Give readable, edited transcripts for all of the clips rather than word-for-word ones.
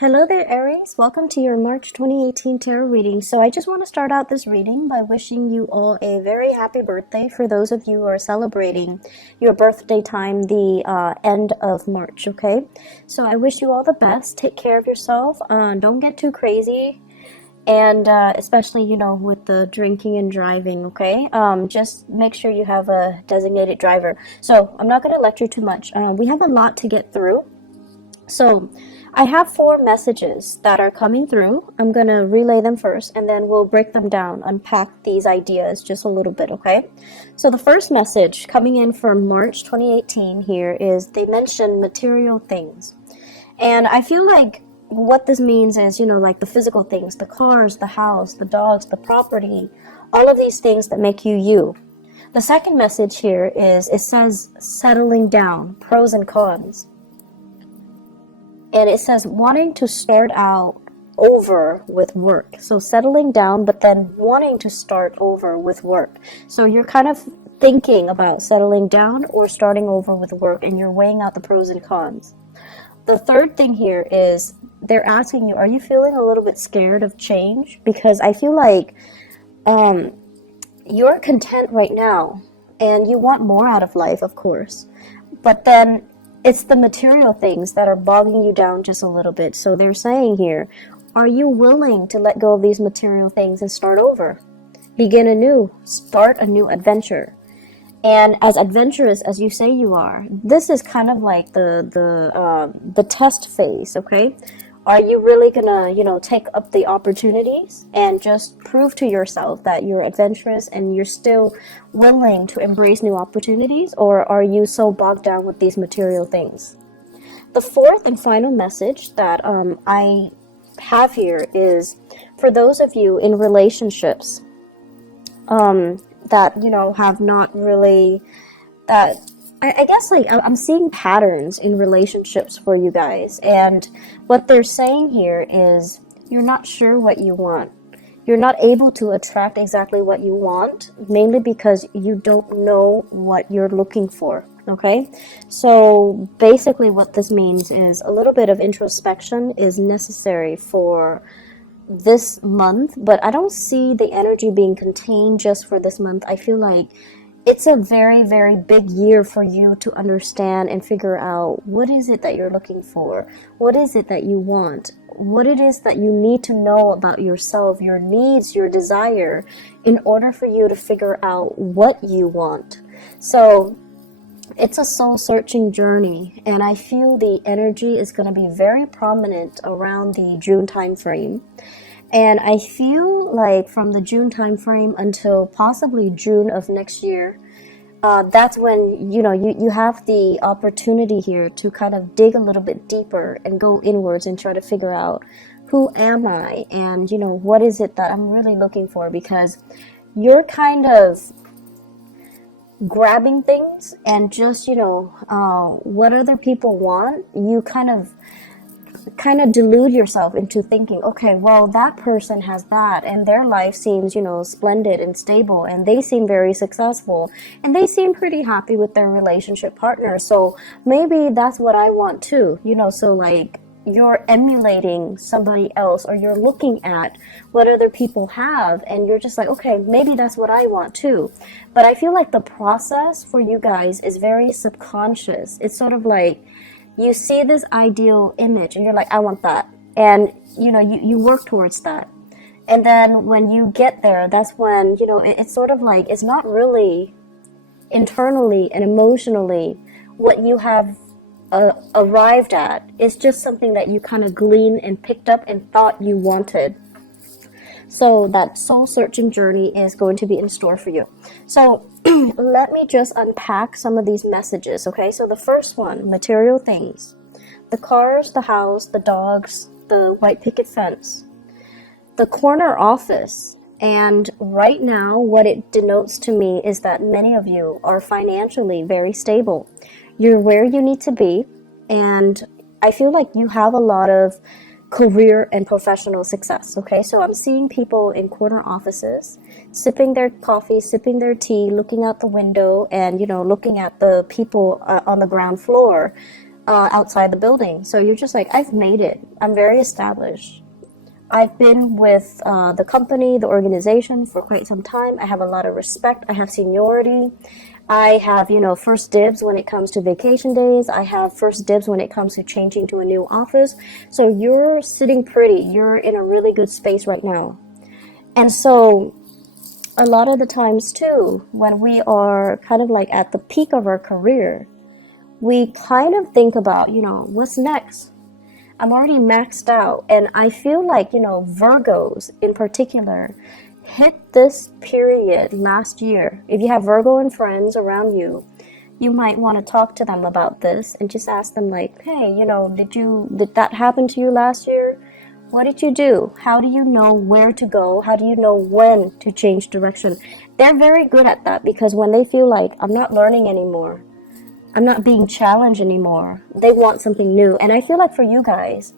Hello there, Aries. Welcome to your March 2018 tarot reading. So I just want to start out this reading by wishing you all a very happy birthday for those of you who are celebrating your birthday time, the end of March, okay? So I wish you all the best. Take care of yourself. Don't get too crazy. And especially, with the drinking and driving, okay? Just make sure you have a designated driver. So I'm not going to lecture too much. We have a lot to get through. So I have 4 messages that are coming through. I'm going to relay them first, and then we'll break them down, unpack these ideas just a little bit, okay? So the first message coming in from March 2018 here is they mention material things. And I feel like what this means is, like the physical things, the cars, the house, the dogs, the property, all of these things that make you you. The second message here is it says settling down, pros and cons. And it says wanting to start out over with work. So settling down, but then wanting to start over with work. So you're kind of thinking about settling down or starting over with work, and you're weighing out the pros and cons. The third thing here is they're asking you, are you feeling a little bit scared of change? Because I feel like you're content right now and you want more out of life, of course. But then it's the material things that are bogging you down just a little bit. So they're saying here, are you willing to let go of these material things and start over? Begin anew, start a new adventure. And as adventurous as you say you are, this is kind of like the test phase, okay? Are you really gonna, take up the opportunities and just prove to yourself that you're adventurous and you're still willing to embrace new opportunities, or are you so bogged down with these material things? The fourth and final message that I have here is for those of you in relationships that, have not really, that I guess like I'm seeing patterns in relationships for you guys, and what they're saying here is you're not sure what you want. You're not able to attract exactly what you want, mainly because you don't know what you're looking for, okay? So basically what this means is a little bit of introspection is necessary for this month, but I don't see the energy being contained just for this month. I feel like it's a very, very big year for you to understand and figure out what is it that you're looking for, what is it that you want, what it is that you need to know about yourself, your needs, your desire, in order for you to figure out what you want. So it's a soul-searching journey, and I feel the energy is going to be very prominent around the June time frame. And I feel like from the June time frame until possibly June of next year, that's when, you have the opportunity here to kind of dig a little bit deeper and go inwards and try to figure out who am I and, what is it that I'm really looking for, because you're kind of grabbing things and just, what other people want, you kind of delude yourself into thinking, okay, well, that person has that and their life seems, splendid and stable, and they seem very successful and they seem pretty happy with their relationship partner, so maybe that's what I want too, so like you're emulating somebody else, or you're looking at what other people have and you're just like, okay, maybe that's what I want too. But I feel like the process for you guys is very subconscious. It's sort of like you see this ideal image and you're like, I want that. And, you work towards that. And then when you get there, that's when, it's sort of like, it's not really internally and emotionally what you have arrived at. It's just something that you kind of gleaned and picked up and thought you wanted. So that soul-searching journey is going to be in store for you. So let me just unpack some of these messages, okay? So the first one, material things. The cars, the house, the dogs, the white picket fence. The corner office. And right now, what it denotes to me is that many of you are financially very stable. You're where you need to be, and I feel like you have a lot of career and professional success, okay? So I'm seeing people in corner offices, sipping their coffee, sipping their tea, looking out the window, and, looking at the people on the ground floor, outside the building. So you're just like, I've made it. I'm very established. I've been with the company, the organization for quite some time. I have a lot of respect. I have seniority. I have, first dibs when it comes to vacation days. I have first dibs when it comes to changing to a new office. So you're sitting pretty. You're in a really good space right now. And so a lot of the times too, when we are kind of like at the peak of our career, we kind of think about, what's next? I'm already maxed out. And I feel like, Virgos in particular hit this period last year. If you have Virgo and friends around you, you might want to talk to them about this and just ask them like, hey, did that happen to you last year? What did you do? How do you know where to go? How do you know when to change direction? They're very good at that, because when they feel like, I'm not learning anymore, I'm not being challenged anymore, they want something new. And I feel like for you guys,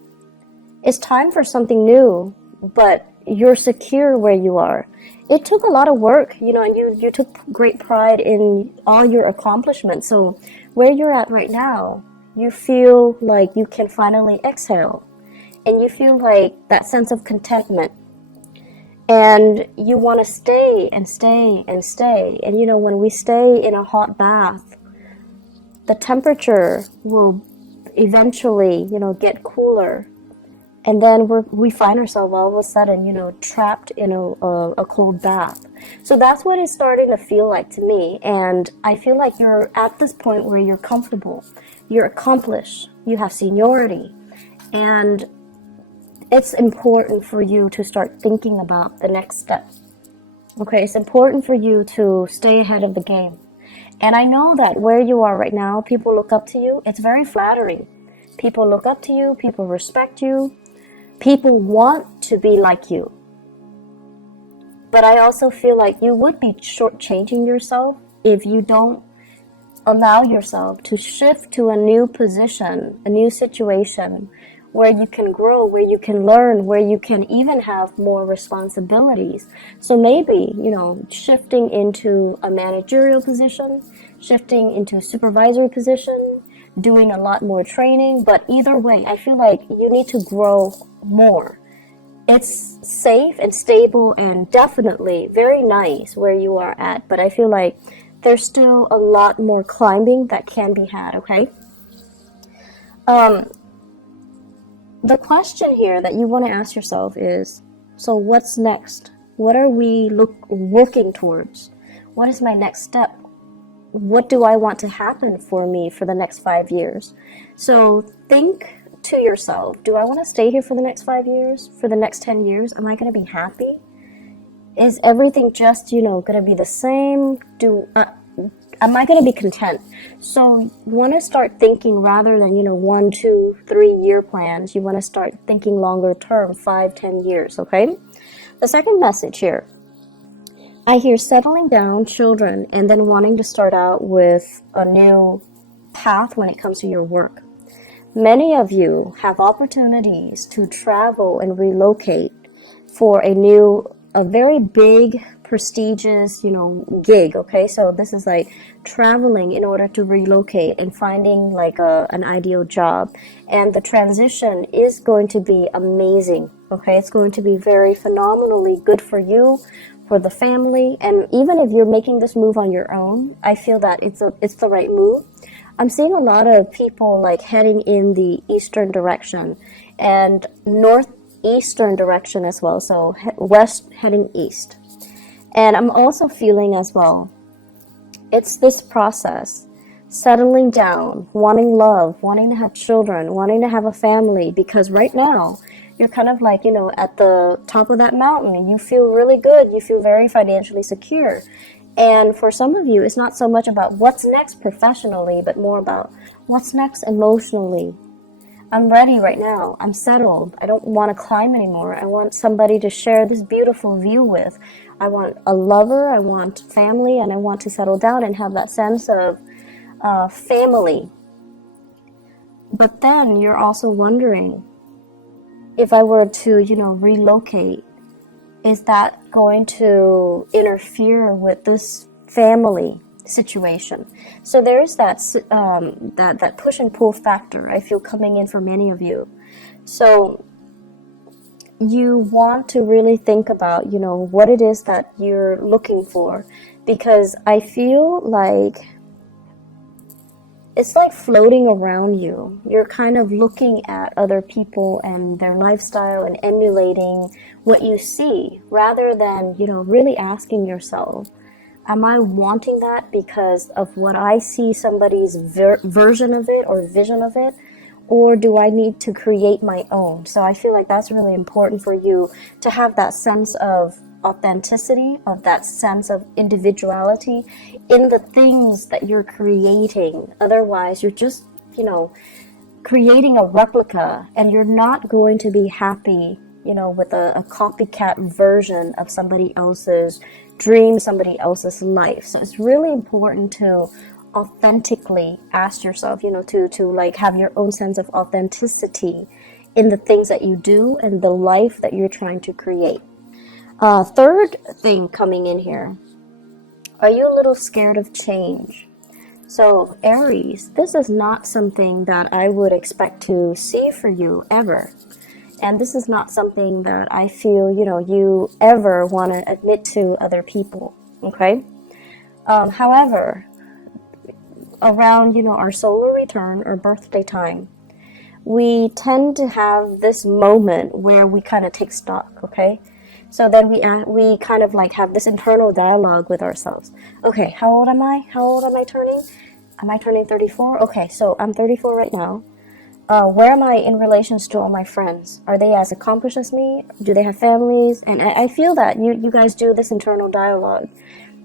it's time for something new, but you're secure where you are. It took a lot of work, and you took great pride in all your accomplishments. So where you're at right now, you feel like you can finally exhale. And you feel like that sense of contentment. And you want to stay and stay and stay. And when we stay in a hot bath, the temperature will eventually, get cooler. And then we find ourselves all of a sudden, trapped in a cold bath. So that's what it's starting to feel like to me. And I feel like you're at this point where you're comfortable. You're accomplished. You have seniority. And it's important for you to start thinking about the next step. Okay, it's important for you to stay ahead of the game. And I know that where you are right now, people look up to you. It's very flattering. People look up to you. People respect you. People want to be like you. But I also feel like you would be shortchanging yourself if you don't allow yourself to shift to a new position, a new situation, where you can grow, where you can learn, where you can even have more responsibilities. So maybe, shifting into a managerial position, shifting into a supervisory position, doing a lot more training. But either way, I feel like you need to grow more. It's safe and stable and definitely very nice where you are at. But I feel like there's still a lot more climbing that can be had, okay? The question here that you want to ask yourself is, so what's next? What are we working towards? What is my next step? What do I want to happen for me for the next 5 years? So think to yourself, do I want to stay here for the next 5 years? For the next 10 years? Am I going to be happy? Is everything just, going to be the same? Am I going to be content? So you want to start thinking rather than, 1, 2, 3 year plans. You want to start thinking longer term, 5, 10 years, okay? The second message here, I hear settling down, children, and then wanting to start out with a new path when it comes to your work. Many of you have opportunities to travel and relocate for a very big, prestigious, gig, okay? So this is like traveling in order to relocate and finding like an ideal job. And the transition is going to be amazing, okay? It's going to be very phenomenally good for you, for the family. And even if you're making this move on your own, I feel that it's the right move. I'm seeing a lot of people like heading in the eastern direction and northeastern direction as well. So west heading east. And I'm also feeling as well, it's this process, settling down, wanting love, wanting to have children, wanting to have a family, because right now you're kind of like, at the top of that mountain. You feel really good. You feel very financially secure. And for some of you, it's not so much about what's next professionally, but more about what's next emotionally. I'm ready right now. I'm settled. I don't want to climb anymore. I want somebody to share this beautiful view with. I want a lover. I want family, and I want to settle down and have that sense of family. But then you're also wondering, if I were to, relocate, is that going to interfere with this family? situation. So there's that push and pull factor I feel coming in for many of you. So you want to really think about, what it is that you're looking for, because I feel like it's like floating around you. You're kind of looking at other people and their lifestyle and emulating what you see, rather than, really asking yourself, am I wanting that because of what I see somebody's version of it or vision of it? Or do I need to create my own? So I feel like that's really important for you to have that sense of authenticity, of that sense of individuality in the things that you're creating. Otherwise, you're just, creating a replica, and you're not going to be happy, with a copycat version of somebody else's dream, somebody else's life. So it's really important to authentically ask yourself, to like have your own sense of authenticity in the things that you do and the life that you're trying to create. Third thing coming in here, are you a little scared of change? So Aries, this is not something that I would expect to see for you ever. And this is not something that I feel, you ever want to admit to other people, okay? However, around, our solar return or birthday time, we tend to have this moment where we kind of take stock, okay? So then we kind of like have this internal dialogue with ourselves. Okay, how old am I? How old am I turning? Am I turning 34? Okay, so I'm 34 right now. Where am I in relations to all my friends? Are they as accomplished as me? Do they have families? And I feel that you guys do this internal dialogue.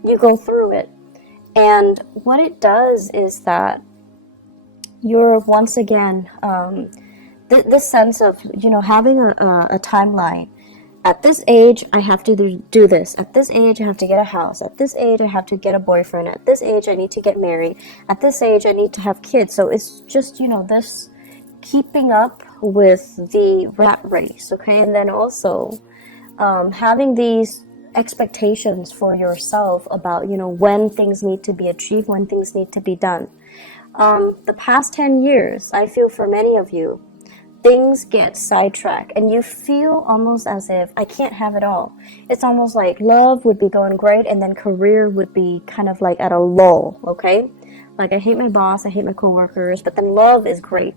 You go through it. And what it does is that you're once again, this sense of, having a timeline. At this age, I have to do this. At this age, I have to get a house. At this age, I have to get a boyfriend. At this age, I need to get married. At this age, I need to have kids. So it's just, this keeping up with the rat race, okay? And then also having these expectations for yourself about, when things need to be achieved, when things need to be done. The past 10 years, I feel for many of you, things get sidetracked and you feel almost as if I can't have it all. It's almost like love would be going great and then career would be kind of like at a lull, okay? Like I hate my boss, I hate my coworkers, but then love is great.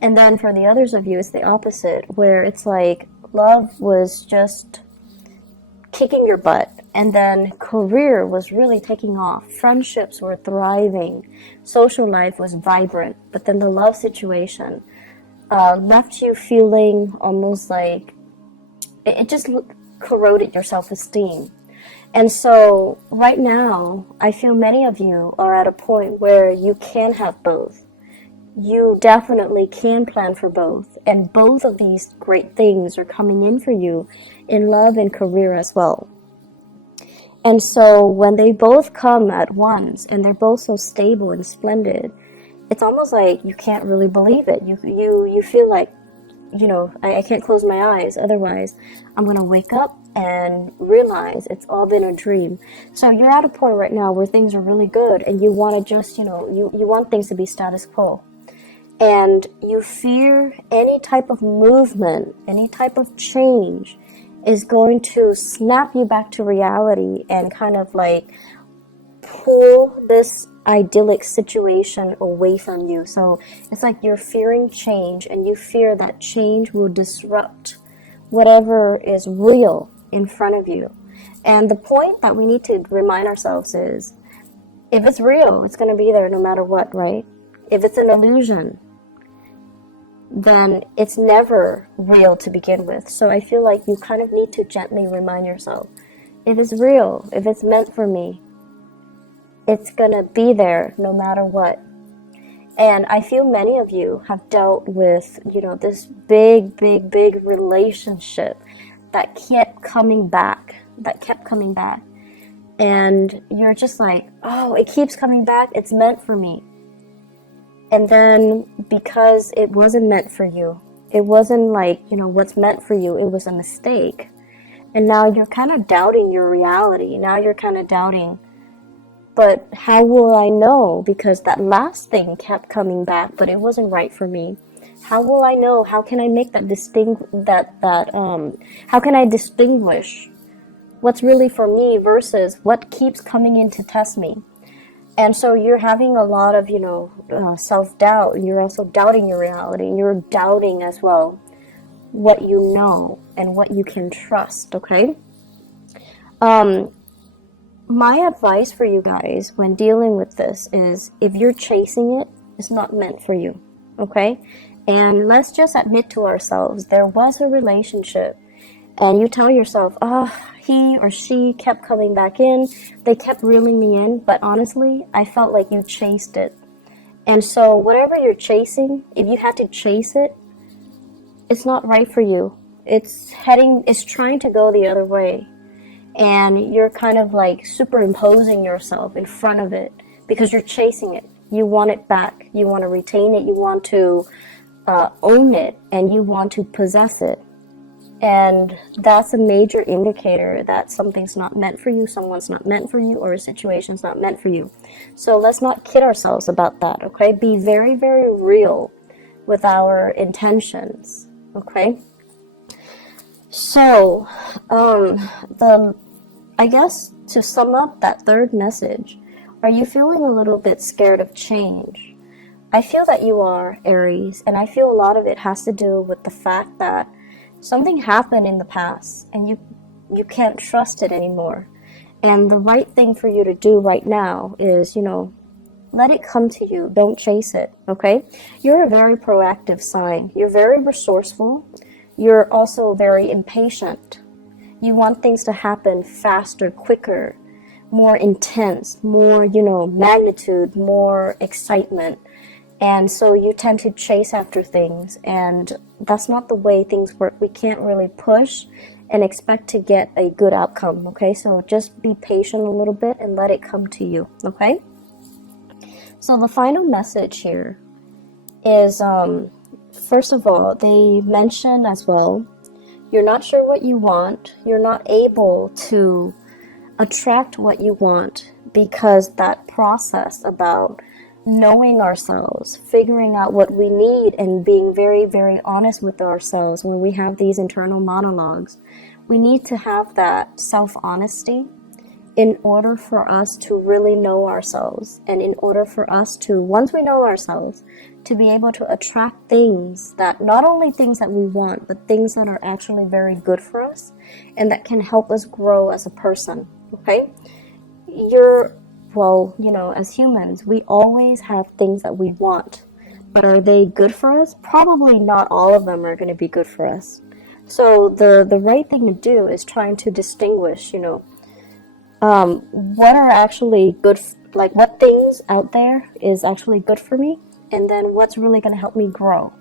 And then for the others of you, it's the opposite, where it's like love was just kicking your butt, and then career was really taking off. Friendships were thriving. Social life was vibrant, but then the love situation left you feeling almost like it just corroded your self-esteem. And so right now, I feel many of you are at a point where you can have both. You definitely can plan for both, and both of these great things are coming in for you in love and career as well. And so when they both come at once and they're both so stable and splendid, it's almost like you can't really believe it. You feel like, I can't close my eyes, otherwise I'm gonna wake up and realize it's all been a dream. So you're at a point right now where things are really good and you want to just, you want things to be status quo. And you fear any type of movement, any type of change is going to snap you back to reality and kind of like pull this idyllic situation away from you. So it's like you're fearing change, and you fear that change will disrupt whatever is real in front of you. And the point that we need to remind ourselves is, if it's real, it's going to be there no matter what, right? If it's an illusion, then it's never real to begin with. So I feel like you kind of need to gently remind yourself, if it's real, if it's meant for me, it's gonna be there no matter what. And I feel many of you have dealt with, this big relationship that kept coming back. And you're just like, oh, it keeps coming back, it's meant for me. And then because it wasn't meant for you, it wasn't like, what's meant for you, it was a mistake. And now you're kind of doubting your reality. Now you're kind of doubting, But how will I know? Because that last thing kept coming back, but it wasn't right for me. How will I know? How can I make how can I distinguish what's really for me versus what keeps coming in to test me? And so you're having a lot of, self-doubt. You're also doubting your reality. You're doubting as well what you know and what you can trust, okay? My advice for you guys when dealing with this is, if you're chasing it, it's not meant for you, okay? And let's just admit to ourselves, there was a relationship, and you tell yourself, he or she kept coming back in, they kept reeling me in, but honestly, I felt like you chased it. And so whatever you're chasing, if you had to chase it, it's not right for you. It's trying to go the other way. And you're kind of like superimposing yourself in front of it because you're chasing it. You want it back. You want to retain it. You want to own it, and you want to possess it. And that's a major indicator that something's not meant for you, someone's not meant for you, or a situation's not meant for you. So let's not kid ourselves about that, okay? Be very, very real with our intentions, okay? So, I guess to sum up that third message, are you feeling a little bit scared of change? I feel that you are, Aries, and I feel a lot of it has to do with the fact that something happened in the past and you can't trust it anymore. And the right thing for you to do right now is, let it come to you. Don't chase it, okay? You're a very proactive sign. You're very resourceful. You're also very impatient. You want things to happen faster, quicker, more intense, more, magnitude, more excitement. And so you tend to chase after things, and that's not the way things work. We can't really push and expect to get a good outcome, okay? So just be patient a little bit and let it come to you, okay? So the final message here is, first of all, they mention as well, you're not sure what you want. You're not able to attract what you want because that process about knowing ourselves, figuring out what we need, and being very, very honest with ourselves when we have these internal monologues. We need to have that self-honesty in order for us to really know ourselves, and in order for us to, once we know ourselves, to be able to attract things that, not only things that we want, but things that are actually very good for us and that can help us grow as a person, okay? As humans, we always have things that we want, but are they good for us? Probably not all of them are going to be good for us. So the right thing to do is trying to distinguish, what are actually good, what things out there is actually good for me, and then what's really going to help me grow.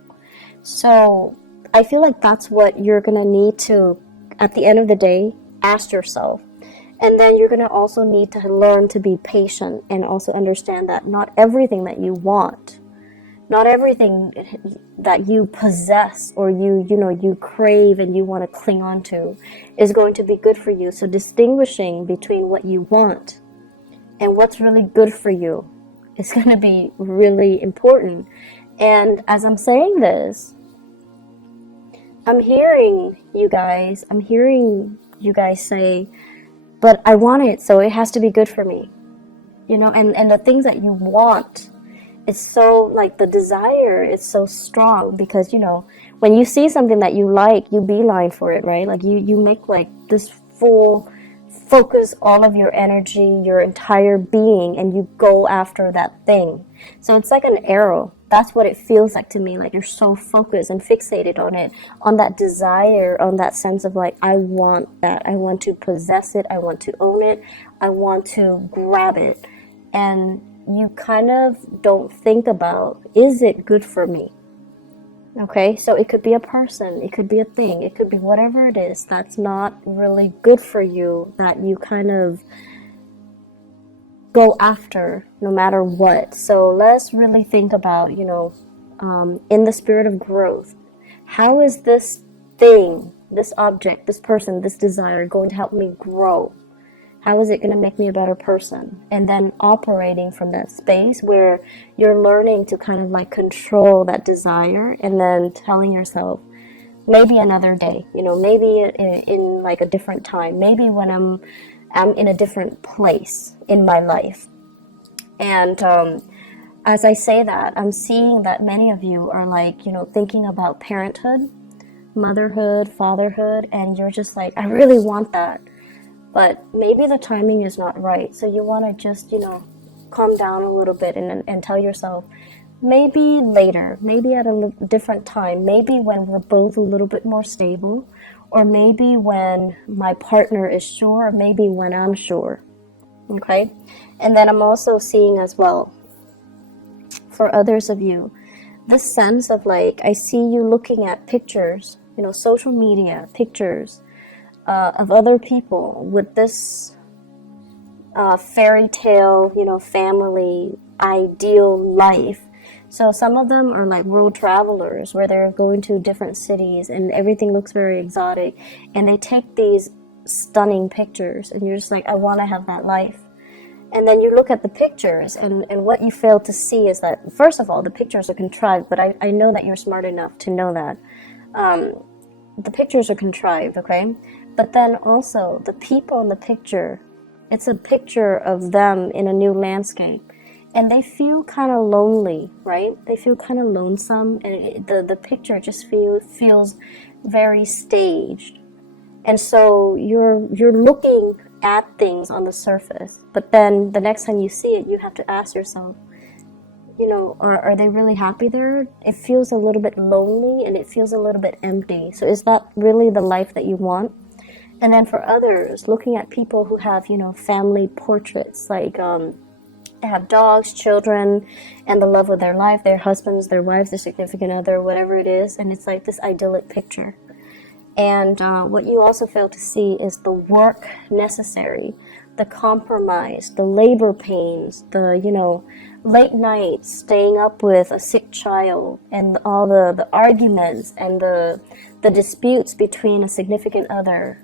So I feel like that's what you're going to need to, at the end of the day, ask yourself. And then you're going to also need to learn to be patient and also understand that not everything that you want, not everything that you possess or you crave and you want to cling on to is going to be good for you. So distinguishing between what you want and what's really good for you is going to be really important. And as I'm saying this, I'm hearing you guys say, but I want it, so it has to be good for me. And the things that you want, it's so, like, the desire is so strong because, when you see something that you like, you beeline for it, right? Like you make like this full focus all of your energy, your entire being, and you go after that thing. So it's like an arrow. That's what it feels like to me. Like you're so focused and fixated on it, on that desire, on that sense of like, I want that. I want to possess it. I want to own it. I want to grab it. And you kind of don't think about, is it good for me? Okay, so it could be a person, it could be a thing, it could be whatever it is that's not really good for you, that you kind of go after no matter what. So let's really think about, in the spirit of growth, how is this thing, this object, this person, this desire going to help me grow? How is it going to make me a better person? And then operating from that space where you're learning to kind of like control that desire, and then telling yourself, maybe another day, maybe in like a different time, maybe when I'm in a different place in my life. And as I say that, I'm seeing that many of you are like, thinking about parenthood, motherhood, fatherhood, and you're just like, I really want that, but maybe the timing is not right. So you want to just, calm down a little bit and tell yourself, maybe later, maybe at a different time, maybe when we're both a little bit more stable, or maybe when my partner is sure, or maybe when I'm sure. Okay? And then I'm also seeing as well, for others of you, this sense of like, I see you looking at pictures, social media pictures of other people with this fairy tale, family ideal life. So some of them are like world travelers where they're going to different cities and everything looks very exotic, and they take these stunning pictures and you're just like, I want to have that life. And then you look at the pictures, and what you fail to see is that, first of all, the pictures are contrived, but I know that you're smart enough to know that. The pictures are contrived, okay? But then also, the people in the picture, it's a picture of them in a new landscape. And they feel kind of lonely, right? They feel kind of lonesome, and the picture just feels very staged. And so you're looking at things on the surface, but then the next time you see it, you have to ask yourself, are they really happy there? It feels a little bit lonely and it feels a little bit empty. So is that really the life that you want? And then for others, looking at people who have, family portraits, like they have dogs, children, and the love of their life, their husbands, their wives, their significant other, whatever it is, and it's like this idyllic picture. And what you also fail to see is the work necessary, the compromise, the labor pains, the, late nights, staying up with a sick child, and all the arguments and the disputes between a significant other.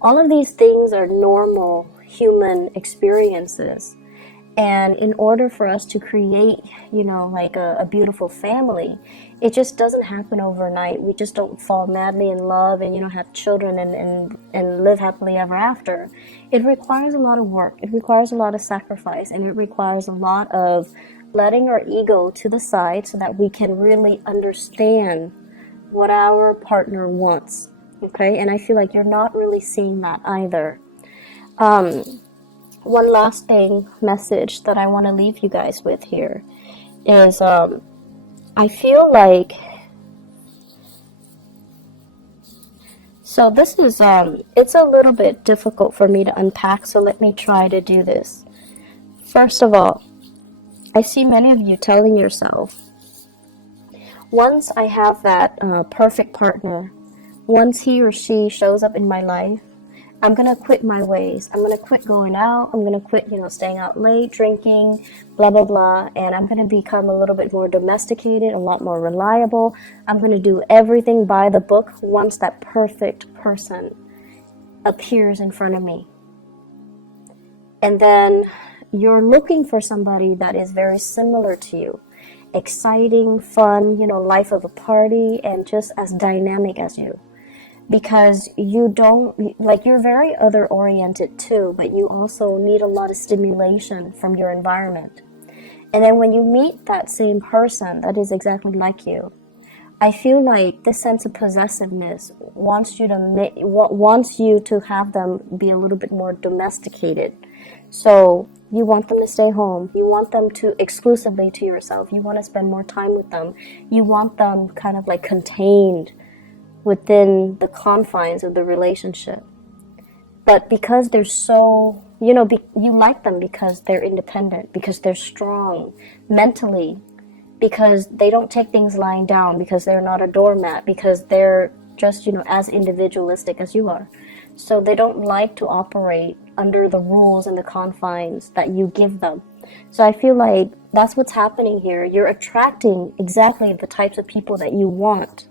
All of these things are normal human experiences. And in order for us to create, like a beautiful family, it just doesn't happen overnight. We just don't fall madly in love and, have children and live happily ever after. It requires a lot of work. It requires a lot of sacrifice. And it requires a lot of letting our ego to the side so that we can really understand what our partner wants. Okay? And I feel like you're not really seeing that either. One last message that I want to leave you guys with here is I feel like, so this is, it's a little bit difficult for me to unpack, so let me try to do this. First of all, I see many of you telling yourself, once I have that perfect partner, once he or she shows up in my life, I'm going to quit my ways. I'm going to quit going out. I'm going to quit, staying out late, drinking, blah, blah, blah. And I'm going to become a little bit more domesticated, a lot more reliable. I'm going to do everything by the book once that perfect person appears in front of me. And then you're looking for somebody that is very similar to you. Exciting, fun, life of a party, and just as dynamic as you. Because you're very other oriented too, but you also need a lot of stimulation from your environment. And then when you meet that same person that is exactly like you, I feel like this sense of possessiveness wants you to have them be a little bit more domesticated. So you want them to stay home. You want them to exclusively to yourself. You want to spend more time with them. You want them kind of like contained within the confines of the relationship. But because they're so, you like them because they're independent, because they're strong mentally, because they don't take things lying down, because they're not a doormat, because they're just, as individualistic as you are. So they don't like to operate under the rules and the confines that you give them. So I feel like that's what's happening here. You're attracting exactly the types of people that you want.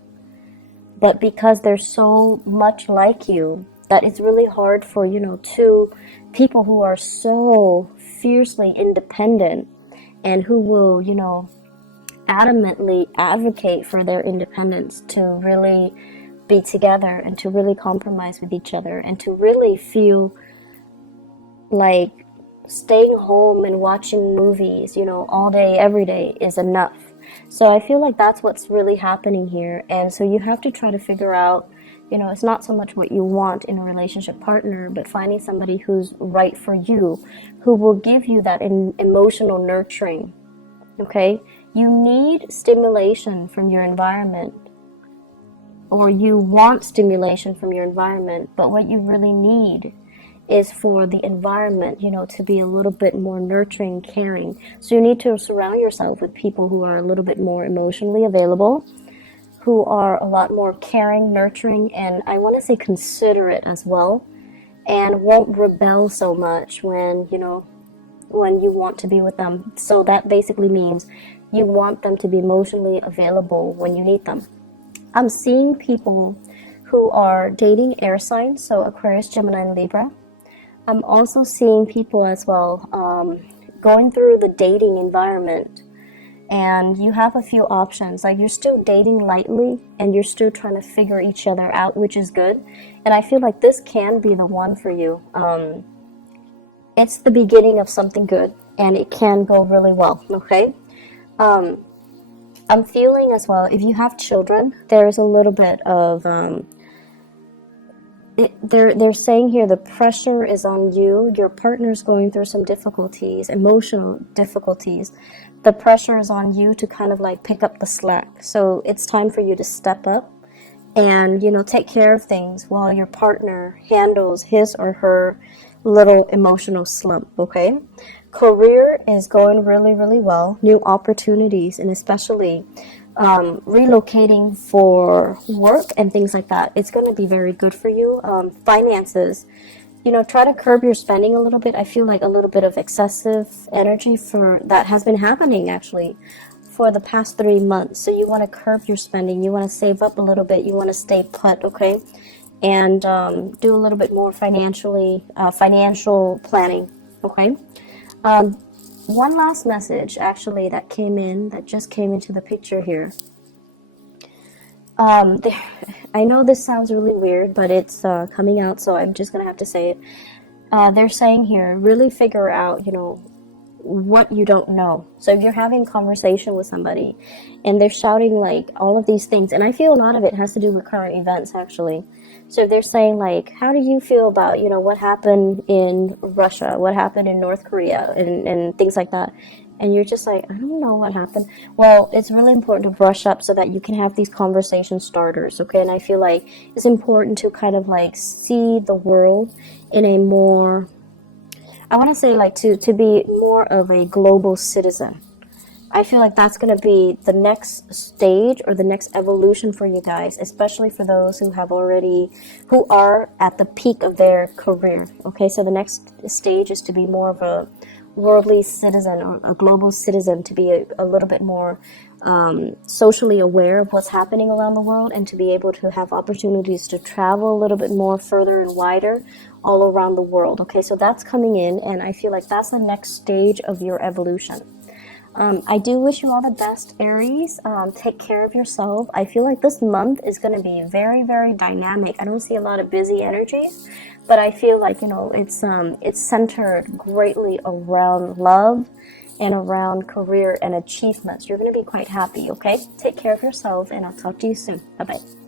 But because they're so much like you, that it's really hard for, two people who are so fiercely independent and who will, adamantly advocate for their independence to really be together and to really compromise with each other and to really feel like staying home and watching movies, all day, every day is enough. So I feel like that's what's really happening here. And so you have to try to figure out, it's not so much what you want in a relationship partner, but finding somebody who's right for you, who will give you that emotional nurturing. Okay? You need stimulation from your environment, or you want stimulation from your environment, but what you really need is for the environment, to be a little bit more nurturing, caring. So you need to surround yourself with people who are a little bit more emotionally available, who are a lot more caring, nurturing, and I want to say considerate as well, and won't rebel so much when you want to be with them. So that basically means you want them to be emotionally available when you need them. I'm seeing people who are dating air signs, so Aquarius, Gemini, and Libra. I'm also seeing people as well going through the dating environment, and you have a few options. Like, you're still dating lightly and you're still trying to figure each other out, which is good. And I feel like this can be the one for you. It's the beginning of something good, and it can go really well, okay? I'm feeling as well, if you have children, there's a little bit of, they're saying here the pressure is on you. Your partner's going through some difficulties, emotional difficulties. The pressure is on you to kind of like pick up the slack. So it's time for you to step up and, take care of things while your partner handles his or her little emotional slump, okay? Career is going really, really well. New opportunities, and especially relocating for work and things like that. It's going to be very good for you. Finances, try to curb your spending a little bit. I feel like a little bit of excessive energy for that has been happening actually for the past 3 months. So you want to curb your spending. You want to save up a little bit. You want to stay put, okay? And do a little bit more financial planning, okay? One last message actually that just came into the picture here. I know this sounds really weird, but it's coming out, so I'm just gonna have to say it. They're saying here, really figure out, what you don't know. So if you're having a conversation with somebody and they're shouting like all of these things, and I feel a lot of it has to do with current events actually. So they're saying like, how do you feel about, what happened in Russia, what happened in North Korea, and things like that. And you're just like, I don't know what happened. Well, it's really important to brush up so that you can have these conversation starters, okay? And I feel like it's important to kind of like see the world in a more, I want to say like to be more of a global citizen. I feel like that's going to be the next stage or the next evolution for you guys, especially for those who are at the peak of their career. Okay, so the next stage is to be more of a worldly citizen or a global citizen, to be a little bit more socially aware of what's happening around the world, and to be able to have opportunities to travel a little bit more further and wider all around the world. Okay, so that's coming in, and I feel like that's the next stage of your evolution. I do wish you all the best, Aries. Take care of yourself. I feel like this month is going to be very, very dynamic. I don't see a lot of busy energies, but I feel like, it's centered greatly around love and around career and achievements. You're going to be quite happy, okay? Take care of yourself, and I'll talk to you soon. Bye-bye.